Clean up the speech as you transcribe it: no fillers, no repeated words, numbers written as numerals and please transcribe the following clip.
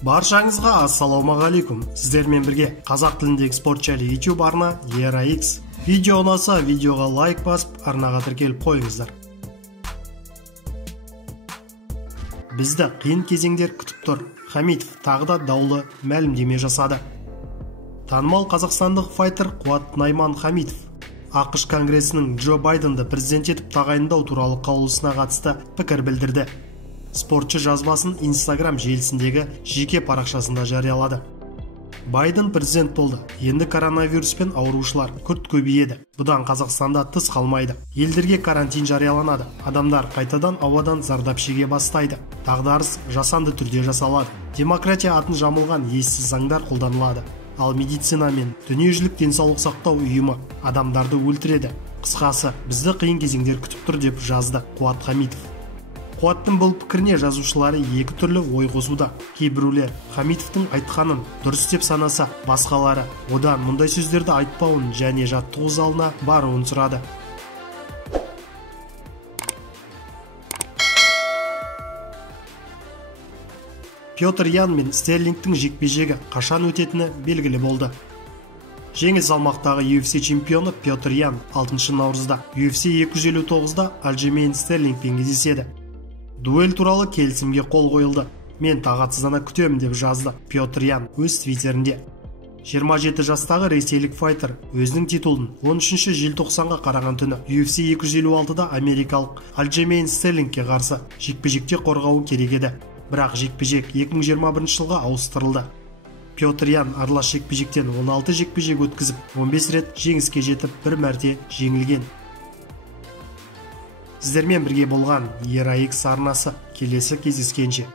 Баршаңызға ассалаумағалейкум. Сіздермен бірге қазақ тіліндегі спорт жайлы YouTube арна ERA-X. Видео ұнаса, видеоға лайк басып, арнаға тіркеліп қойыңыздар. Бізді қиын кезеңдер күтіп тұр. Хамитов тағы да даулы мәлімдеме жасады. Танымал қазақстандық файтер Қуат Найман Хамитов ақш конгресінің Джо Байденді президент етіп тағайындау туралы қаулысына қатысты пікір білдірді. Спортшы жазбасын Instagram желісіндегі жеке парақшасында жариялады. Байден президент болды. Енді коронавируспен аурушылар күрт көбейеді. Бұдан Қазақстанда тыс қалмайды. Елдерге карантин жарияланады. Адамдар қайтадан ауадан зардап шеге бастайды. Дағдарыс жасанды түрде жасалады. Демократия атын жамылған ессіз заңдар қолданылады. Ал медицина мен дүниежүзілік денсаулық сақтау ұйымы адамдарды өлтіреді. Қысқасы, бізді қиын кезеңдер күтіп тұр деп жазды Қуат Хамитов. Қуаттың бұл пікіріне жазушылары екі түрлі ой қосуда. Кейбіреулер Хамитовтың айтқанын дұрыс деп санаса, басқалары одан мұндай сөздерді айтпауын және жаттығу залына баруын сұрады. Петр Ян мен Стерлингтің жекпе-жегі қашан өтетіні белгілі болды. Жеңіл салмақтағы UFC чемпионы Петр Ян 6 наурызда UFC 259-да Аljamain Стерлингпен кездеседі. Дуэль туралы келісімге қол қойылды. Мен тағатсыздана күтемін деп жазды Петр Ян өз твиттерінде. 27 жастағы ресейлік файтер өзінің титулын 13 желтоқсанға қараған түні UFC 256-да америкалық Aljamain Sterlingке қарсы жекпе-жекте қорғауы керек еді. Бірақ жекпе-жек 2021 жылға ауыстырылды. Петр Ян аралас жекпе-жектен 16 жекпе-жек өткізіп, 15 рет жеңіске жетіп, бір мәрте жеңілген. Сіздермен бірге болған ERA-X арнасы. Келесі кездескенше.